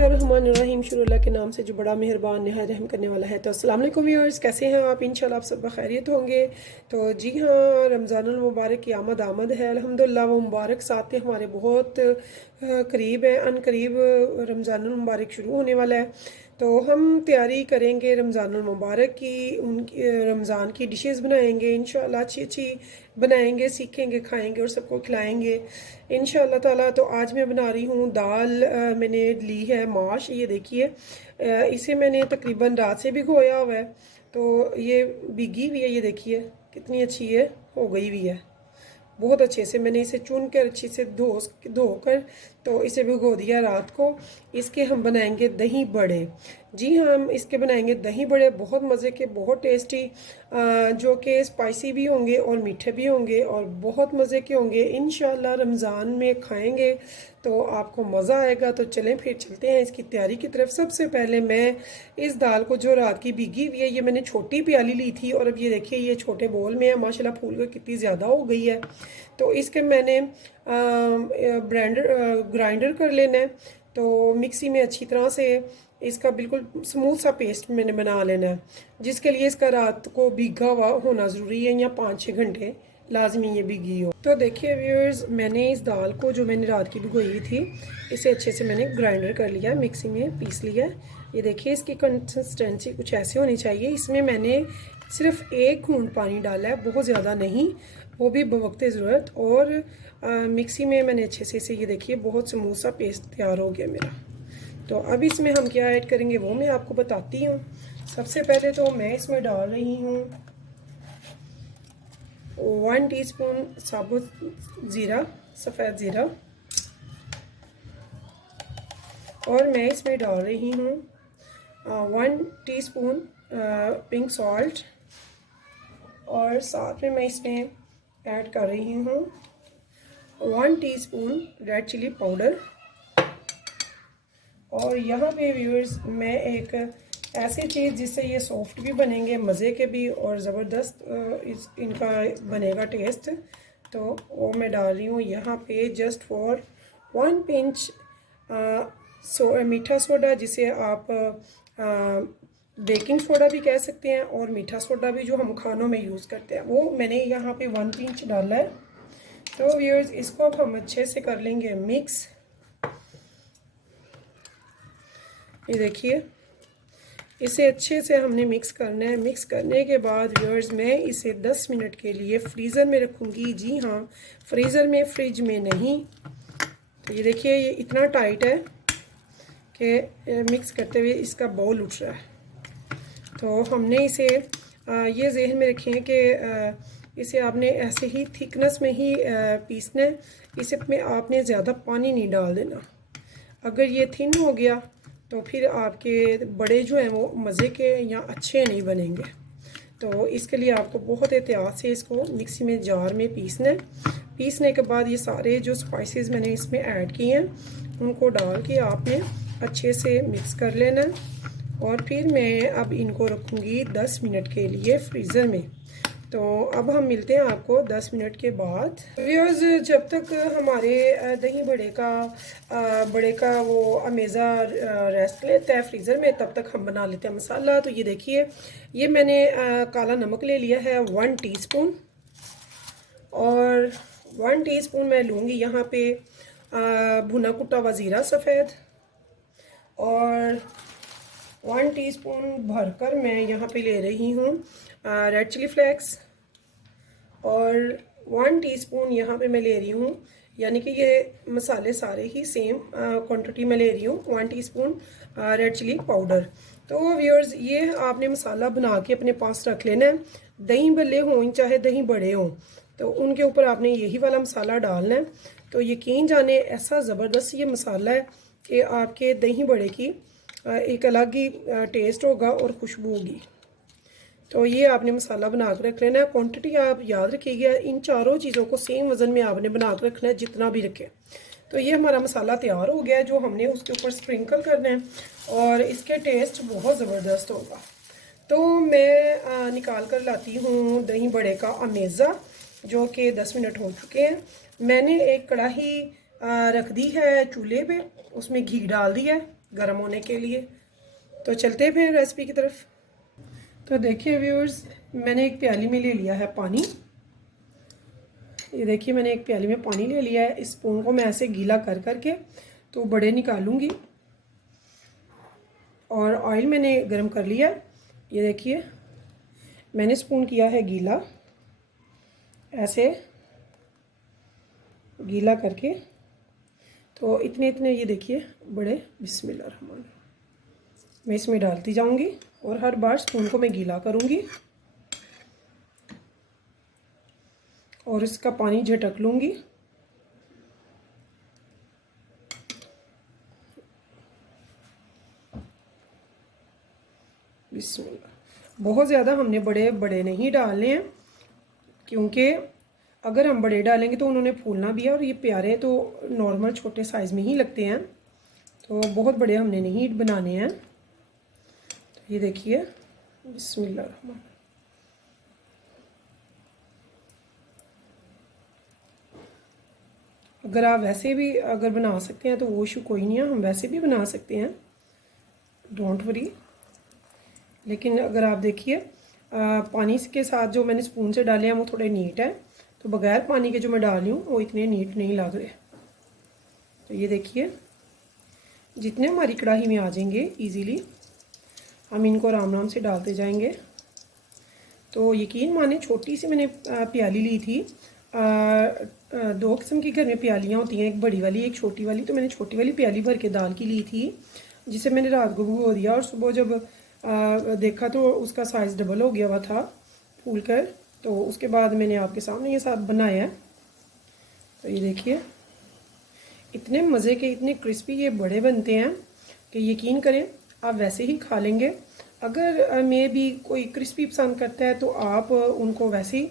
बिस्मिल्लाहिर्रहमानिर्रहीम। शुरू अल्लाह के नाम से जो बड़ा मेहरबान नहायत रहम करने वाला है। तो अस्सलाम वालेकुम व्यूअर्स, कैसे हैं आप? इंशाल्लाह आप सब खैरियत होंगे। तो जी हाँ, रमज़ानुल मुबारक की आमद है अल्हम्दुलिल्लाह। वो मुबारक साथ हमारे बहुत करीब है, अन करीब रमज़ानुल मुबारक शुरू होने वाला है। तो हम तैयारी करेंगे रमज़ानुल मुबारक की, उनकी रमज़ान की डिशेस बनाएंगे इंशाल्लाह, अच्छी अच्छी बनाएंगे, सीखेंगे, खाएंगे और सबको खिलाएंगे इंशाल्लाह ताला। तो आज मैं बना रही हूँ दाल। मैंने ली है माश, ये देखिए। इसे मैंने तकरीबन रात से भिगोया हुआ है, तो ये भीगी हुई है, ये देखिए कितनी अच्छी है, हो गई हुई है बहुत अच्छे से। मैंने इसे चुन कर अच्छे से धोकर तो इसे भिगो दिया रात को। इसके हम बनाएंगे दही बड़े। जी हाँ, हम इसके बनाएंगे दही बड़े, बहुत मज़े के, बहुत टेस्टी, जो कि स्पाइसी भी होंगे और मीठे भी होंगे और बहुत मज़े के होंगे इंशाल्लाह। रमज़ान में खाएंगे तो आपको मज़ा आएगा। तो चलें फिर चलते हैं इसकी तैयारी की तरफ। सबसे पहले मैं इस दाल को, जो रात की भीगी हुई है, ये मैंने छोटी प्याली ली थी और अब ये देखिए ये छोटे बोल में है, माशाल्लाह फूल कर कितनी ज़्यादा हो गई है। तो इसके मैंने ग्राइंडर कर लेना है। तो मिक्सी में अच्छी तरह से इसका बिल्कुल स्मूथ सा पेस्ट मैंने बना लेना है, जिसके लिए इसका रात को भीगा हुआ होना ज़रूरी है, या 5-6 घंटे लाजमी ये भीगी हो। तो देखिए व्यूअर्स, मैंने इस दाल को, जो मैंने रात की भिगोई हुई थी, इसे अच्छे से मैंने ग्राइंडर कर लिया, मिक्सी में पीस लिया। ये देखिए इसकी कंसिस्टेंसी कुछ ऐसे होनी चाहिए। इसमें मैंने सिर्फ 1 घूंट पानी डाला है, बहुत ज़्यादा नहीं, वो भी बवक्ते ज़रूरत। और मिक्सी में मैंने अच्छे से इसे, ये देखिए बहुत स्मूथ सा पेस्ट तैयार हो गया मेरा। तो अब इसमें हम क्या ऐड करेंगे वो मैं आपको बताती हूँ। सबसे पहले तो मैं इसमें डाल रही हूँ 1 टीस्पून साबुत ज़ीरा, सफ़ेद ज़ीरा, और मैं इसमें डाल रही हूँ 1 टीस्पून पिंक सॉल्ट, और साथ में मैं इसमें ऐड कर रही हूँ 1 टीस्पून रेड चिली पाउडर। और यहाँ पे व्यूअर्स मैं एक ऐसी चीज़ जिससे ये सॉफ्ट भी बनेंगे, मज़े के भी, और ज़बरदस्त इनका बनेगा टेस्ट, तो वो मैं डाल रही हूँ यहाँ पे जस्ट फॉर 1 पिंच मीठा सोडा, जिसे आप बेकिंग सोडा भी कह सकते हैं, और मीठा सोडा भी जो हम खानों में यूज़ करते हैं, वो मैंने यहाँ पे 1 पिंच डाला है। तो व्यूअर्स इसको अब हम अच्छे से कर लेंगे मिक्स। ये देखिए इसे अच्छे से हमने मिक्स करना है। मिक्स करने के बाद व्यूअर्स मैं इसे 10 मिनट के लिए फ्रीज़र में रखूँगी। जी हाँ, फ्रीज़र में, फ्रिज में नहीं। तो ये देखिए ये इतना टाइट है कि मिक्स करते हुए इसका बॉल उठ रहा है। तो हमने इसे ये जहन में रखें कि इसे आपने ऐसे ही थिकनेस में ही पीसना है। इसे में आपने ज़्यादा पानी नहीं डाल देना। अगर ये थिन हो गया तो फिर आपके बड़े जो हैं वो मज़े के या अच्छे नहीं बनेंगे। तो इसके लिए आपको बहुत एहतियात से इसको मिक्सी में जार में पीसना है। पीसने के बाद ये सारे जो स्पाइसेस मैंने इसमें ऐड किए हैं उनको डाल के आपने अच्छे से मिक्स कर लेना है। और फिर मैं अब इनको रखूँगी 10 मिनट के लिए फ्रीज़र में। तो अब हम मिलते हैं आपको 10 मिनट के बाद। व्यूअर्स, जब तक हमारे दही बड़े का वो अमेज़ा रेस्ट लेता है फ्रीज़र में, तब तक हम बना लेते हैं मसाला। तो ये देखिए ये मैंने काला नमक ले लिया है 1 टीस्पून, और 1 टीस्पून मैं लूँगी यहाँ पे भुना कुटा हुआ ज़ीरा सफ़ेद, और 1 टीस्पून भरकर मैं यहाँ पे ले रही हूँ रेड चिली फ्लेक्स, और 1 टीस्पून यहाँ पे मैं ले रही हूँ, यानी कि ये मसाले सारे ही सेम क्वांटिटी में ले रही हूँ, 1 टीस्पून रेड चिली पाउडर। तो व्यूअर्स ये आपने मसाला बना के अपने पास रख लेना है। दही भल्ले हों चाहे दही बड़े हों, तो उनके ऊपर आपने यही वाला मसाला डालना है। तो यकीन जाने ऐसा ज़बरदस्त ये मसाला है कि आपके दही बड़े की एक अलग ही टेस्ट होगा और खुशबू होगी। तो ये आपने मसाला बना कर रख लेना है। क्वांटिटी आप याद रखिएगा, इन चारों चीज़ों को सेम वज़न में आपने बना कर रखना है, जितना भी रखें। तो ये हमारा मसाला तैयार हो गया है, जो हमने उसके ऊपर स्प्रिंकल करना है, और इसके टेस्ट बहुत ज़बरदस्त होगा। तो मैं निकाल कर लाती हूँ दही बड़े का अमेज़ा, जो कि 10 मिनट हो चुके हैं। मैंने एक कढ़ाई रख दी है चूल्हे पे, उसमें घी डाल दिया है, गर्म होने के लिए। तो चलते हैं फिर रेसिपी की तरफ। तो देखिए व्यूअर्स, मैंने एक प्याली में ले लिया है पानी। ये देखिए मैंने एक प्याली में पानी ले लिया है। इस स्पून को मैं ऐसे गीला कर करके तो बड़े निकालूंगी। और ऑयल मैंने गरम कर लिया है। ये देखिए मैंने स्पून किया है गीला, ऐसे गीला करके। तो इतने इतने ये देखिए बड़े बिस्मिल्लाह मैं इसमें डालती जाऊंगी और हर बार स्पून को मैं गीला करूंगी और इसका पानी झटक लूंगी। बिस्मिल्लाह। बहुत ज़्यादा हमने बड़े बड़े नहीं डालने हैं, क्योंकि अगर हम बड़े डालेंगे तो उन्होंने फूलना भी है और ये प्यारे तो नॉर्मल छोटे साइज़ में ही लगते हैं। तो बहुत बड़े हमने नहीं बनाने हैं। तो ये देखिए बिस्मिल्लाह। अगर आप वैसे भी अगर बना सकते हैं तो वो इशू कोई नहीं है, हम वैसे भी बना सकते हैं, डोंट वरी। लेकिन अगर आप देखिए पानी के साथ जो मैंने स्पून से डाले हैं वो थोड़े नीट है, तो बगैर पानी के जो मैं डाल रही हूँ वो इतने नीट नहीं लग रहे। तो ये देखिए जितने हमारी कढ़ाई में आ जाएंगे इजीली, हम इनको आराम आराम से डालते जाएंगे। तो यकीन माने छोटी सी मैंने प्याली ली थी। दो किस्म की घर में प्यालियाँ होती हैं, एक बड़ी वाली एक छोटी वाली। तो मैंने छोटी वाली प्याली भर के दाल की ली थी, जिसे मैंने रात को भिगो दिया और सुबह जब देखा तो उसका साइज़ डबल हो गया हुआ था फूल कर। तो उसके बाद मैंने आपके सामने ये सब बनाया है। तो ये देखिए इतने मज़े के, इतने क्रिस्पी ये बड़े बनते हैं कि यकीन करें आप वैसे ही खा लेंगे। अगर मैं भी कोई क्रिस्पी पसंद करता है तो आप उनको वैसे ही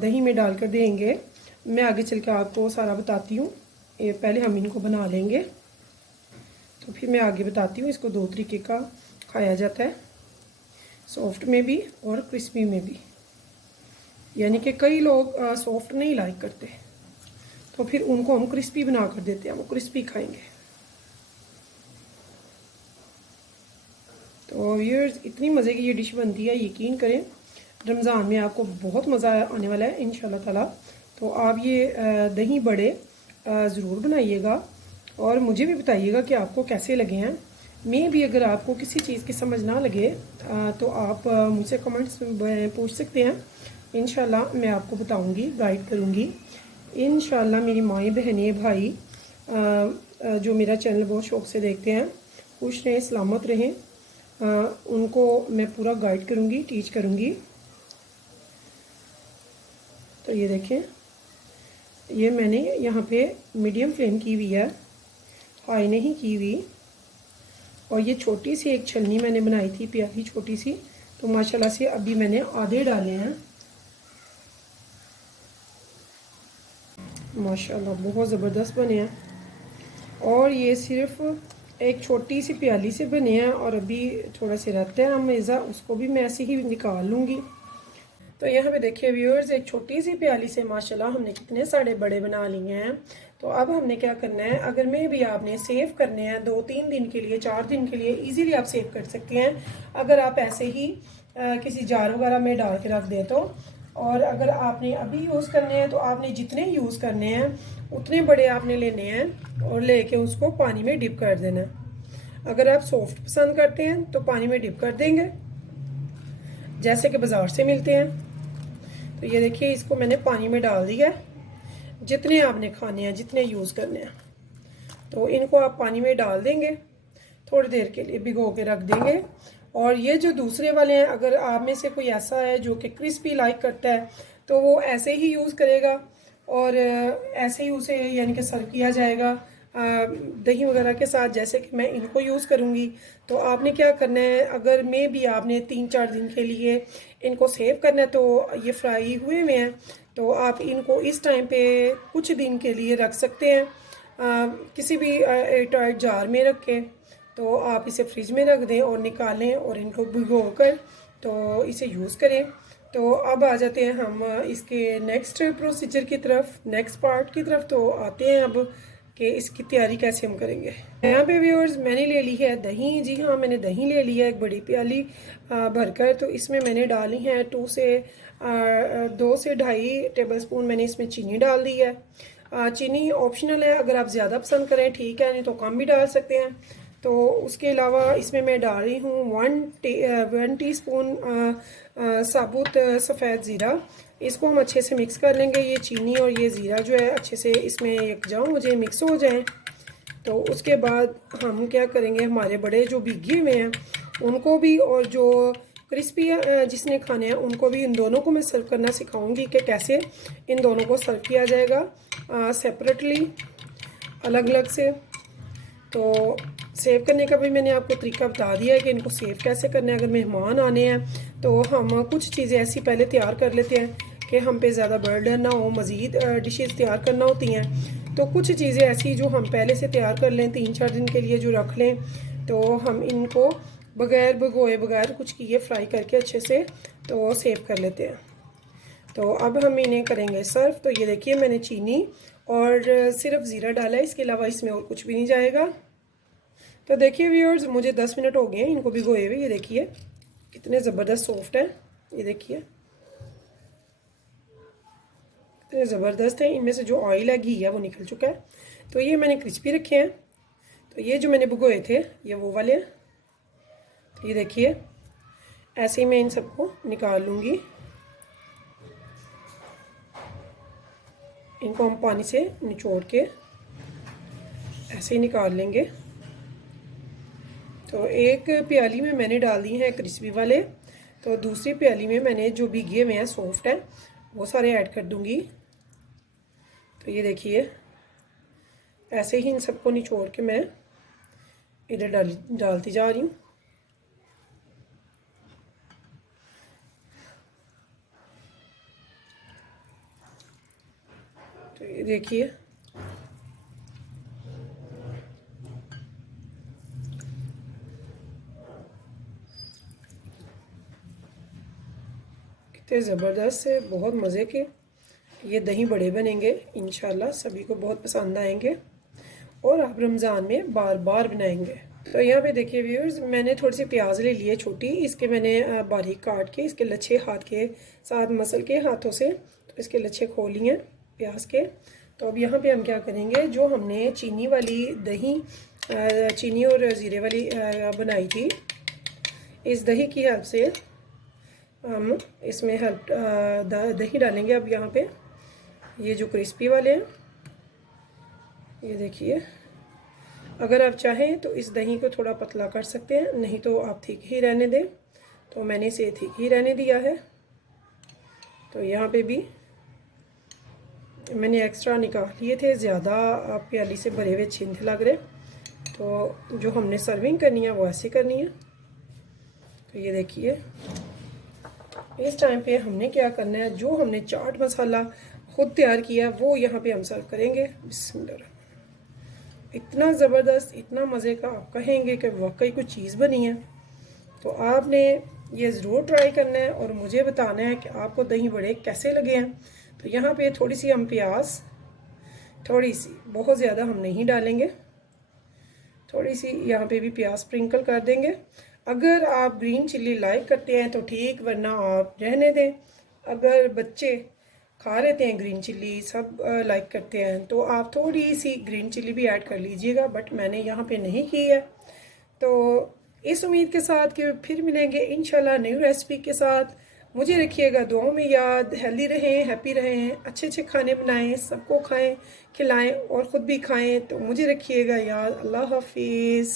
दही में डाल कर देंगे। मैं आगे चल के आपको सारा बताती हूँ। पहले हम इनको बना लेंगे तो फिर मैं आगे बताती हूँ। इसको दो तरीके का खाया जाता है, सॉफ्ट में भी और क्रिस्पी में भी। यानी कि कई लोग सॉफ्ट नहीं लाइक करते, तो फिर उनको हम क्रिस्पी बना कर देते हैं, वो क्रिस्पी खाएंगे। तो व्यूअर्स इतनी मज़े की ये डिश बनती है, यकीन करें रमज़ान में आपको बहुत मज़ा आने वाला है इंशाल्लाह ताला। तो आप ये दही बड़े ज़रूर बनाइएगा और मुझे भी बताइएगा कि आपको कैसे लगे हैं। मैं भी अगर आपको किसी चीज़ की समझ ना लगे तो आप मुझसे कमेंट्स में पूछ सकते हैं। इंशाल्लाह मैं आपको बताऊंगी, गाइड करूंगी। इंशाल्लाह मेरी माएँ बहनें भाई जो मेरा चैनल बहुत शौक़ से देखते हैं, खुश रहें, सलामत रहें, उनको मैं पूरा गाइड करूंगी, टीच करूंगी। तो ये देखें, ये मैंने यहाँ पे मीडियम फ्लेम की हुई है, हाई नहीं की हुई। और ये छोटी सी एक छलनी मैंने बनाई थी, प्याली छोटी सी, तो माशाल्लाह से अभी मैंने आधे डाले हैं। माशाल्लाह बहुत ज़बरदस्त बने हैं। और ये सिर्फ एक छोटी सी प्याली से बने हैं और अभी थोड़ा सा रहता है मज़ा, उसको भी मैं ऐसे ही निकाल लूँगी। तो यहाँ पे देखिए व्यूअर्स, एक छोटी सी प्याली से माशाल्लाह हमने कितने सारे बड़े बना लिए हैं। तो अब हमने क्या करना है, अगर मैं भी आपने सेव करने हैं 2-3 दिन के लिए, 4 दिन के लिए इजीली आप सेव कर सकते हैं, अगर आप ऐसे ही किसी जार वगैरह में डाल के रख दें तो। और अगर आपने अभी यूज़ करने हैं तो आपने जितने यूज़ करने हैं उतने बड़े आपने लेने हैं और लेके उसको पानी में डिप कर देना है। अगर आप सॉफ्ट पसंद करते हैं तो पानी में डिप कर देंगे जैसे कि बाज़ार से मिलते हैं। तो ये देखिए इसको मैंने पानी में डाल दिया है, जितने आपने खाने हैं, जितने यूज़ करने हैं, तो इनको आप पानी में डाल देंगे, थोड़ी देर के लिए भिगो के रख देंगे। और ये जो दूसरे वाले हैं, अगर आप में से कोई ऐसा है जो कि क्रिस्पी लाइक करता है तो वो ऐसे ही यूज़ करेगा और ऐसे ही उसे यानी कि सर्व किया जाएगा दही वगैरह के साथ, जैसे कि मैं इनको यूज़ करूँगी। तो आपने क्या करना है, अगर मैं भी आपने 3-4 दिन के लिए इनको सेव करना है, तो ये फ्राई हुए हुए हैं, तो आप इनको इस टाइम पे कुछ दिन के लिए रख सकते हैं किसी भी एयरटाइट जार में रख के। तो आप इसे फ्रिज में रख दें और निकालें और इनको भिगो कर तो इसे यूज़ करें। तो अब आ जाते हैं हम इसके नेक्स्ट प्रोसीजर की तरफ, नेक्स्ट पार्ट की तरफ। तो आते हैं अब कि इसकी तैयारी कैसे हम करेंगे। यहाँ पे व्यूअर्स मैंने ले ली है दही। जी हाँ, मैंने दही ले लिया एक बड़ी प्याली भरकर। तो इसमें मैंने डाली है 2 से 2.5 टेबल स्पून मैंने इसमें चीनी डाल दी है। चीनी ऑप्शनल है, अगर आप ज़्यादा पसंद करें ठीक है, नहीं तो कम भी डाल सकते हैं। तो उसके अलावा इसमें मैं डाल रही हूँ 1 टीस्पून साबुत सफ़ेद ज़ीरा। इसको हम अच्छे से मिक्स कर लेंगे। ये चीनी और ये ज़ीरा जो है अच्छे से इसमें यकजान हो जाए, मिक्स हो जाए। तो उसके बाद हम क्या करेंगे, हमारे बड़े जो भीगे हुए हैं उनको भी, और जो क्रिस्पी जिसने खाने हैं उनको भी, इन दोनों को मैं सर्व करना सिखाऊंगी कि कैसे इन दोनों को सर्व किया जाएगा सेपरेटली, अलग अलग से। तो सेव करने का भी मैंने आपको तरीका बता दिया है कि इनको सेव कैसे करना है। अगर मेहमान आने हैं तो हम कुछ चीज़ें ऐसी पहले तैयार कर लेते हैं कि हम पे ज़्यादा बर्डन ना हो, मज़ीद डिशेस तैयार करना होती हैं। तो कुछ चीज़ें ऐसी जो हम पहले से तैयार कर लें, 3-4 दिन के लिए जो रख लें, तो हम इनको बगैर भिगोए, बगैर कुछ किए फ्राई करके अच्छे से तो सेव कर लेते हैं। तो अब हम इन्हें करेंगे सर्व। तो ये देखिए मैंने चीनी और सिर्फ ज़ीरा डाला है, इसके अलावा इसमें और कुछ भी नहीं जाएगा। तो देखिए व्यूअर्स, मुझे 10 मिनट हो गए हैं इनको भिगोए हुए। ये देखिए कितने ज़बरदस्त सॉफ्ट है, ये देखिए कितने ज़बरदस्त है। इनमें से जो ऑयल है, घी है, वो निकल चुका है। तो ये मैंने क्रिस्पी रखे हैं। तो ये जो मैंने भिगोए थे ये वो वाले हैं। तो ये देखिए ऐसे ही मैं इन सबको निकाल लूँगी। इनको हम पानी से निचोड़ के ऐसे ही निकाल लेंगे। तो एक प्याली में मैंने डाल दी हैं क्रिस्पी वाले, तो दूसरी प्याली में मैंने जो भीगे हुए हैं सॉफ्ट हैं वो सारे ऐड कर दूंगी। तो ये देखिए ऐसे ही इन सबको निचोड़ के मैं इधर डालती जा रही हूँ। तो ये देखिए कितने ज़बरदस्त से, बहुत मज़े के ये दही बड़े बनेंगे। इंशाल्लाह सभी को बहुत पसंद आएंगे और आप रमज़ान में बार बार बनाएंगे। तो यहाँ पे देखिए व्यूअर्स, मैंने थोड़ी सी प्याज ले ली है छोटी, इसके मैंने बारीक काट के इसके लच्छे हाथ के साथ मसल के हाथों से तो इसके लच्छे खोल लिए हैं प्याज के। तो अब यहाँ पे हम क्या करेंगे, जो हमने चीनी वाली दही, चीनी और ज़ीरे वाली बनाई थी, इस दही की हेल्प से हम इसमें दही डालेंगे। अब यहाँ पे ये जो क्रिस्पी वाले हैं, ये देखिए, अगर आप चाहें तो इस दही को थोड़ा पतला कर सकते हैं, नहीं तो आप ठीक ही रहने दें। तो मैंने इसे ठीक ही रहने दिया है। तो यहाँ पे भी मैंने एक्स्ट्रा निकाल लिए थे, ज़्यादा प्याली से भरे हुए अच्छे नहीं लग रहे। तो जो हमने सर्विंग करनी है वो ऐसे करनी है। तो ये देखिए इस टाइम पे हमने क्या करना है, जो हमने चाट मसाला खुद तैयार किया वो यहाँ पे हम सर्व करेंगे। बिस्मिल्लाह, इतना ज़बरदस्त, इतना मज़े का, आप कहेंगे कि वाकई कुछ चीज़ बनी है। तो आपने ये ज़रूर ट्राई करना है और मुझे बताना है कि आपको दही बड़े कैसे लगे हैं। तो यहाँ पे थोड़ी सी हम प्याज, थोड़ी सी, बहुत ज़्यादा हम नहीं डालेंगे, थोड़ी सी यहाँ पे भी प्याज स्प्रिंकल कर देंगे। अगर आप ग्रीन चिल्ली लाइक करते हैं तो ठीक, वरना आप रहने दें। अगर बच्चे खा लेते हैं ग्रीन चिल्ली, सब लाइक करते हैं, तो आप थोड़ी सी ग्रीन चिल्ली भी ऐड कर लीजिएगा, बट मैंने यहाँ पे नहीं की है। तो इस उम्मीद के साथ कि फिर मिलेंगे इंशाल्लाह न्यू रेसिपी के साथ। मुझे रखिएगा दुआओं में याद। हेल्दी रहें, हैप्पी रहें, अच्छे अच्छे खाने बनाएं, सबको खाएं, खिलाएं और ख़ुद भी खाएं। तो मुझे रखिएगा याद। अल्लाह हाफिज़।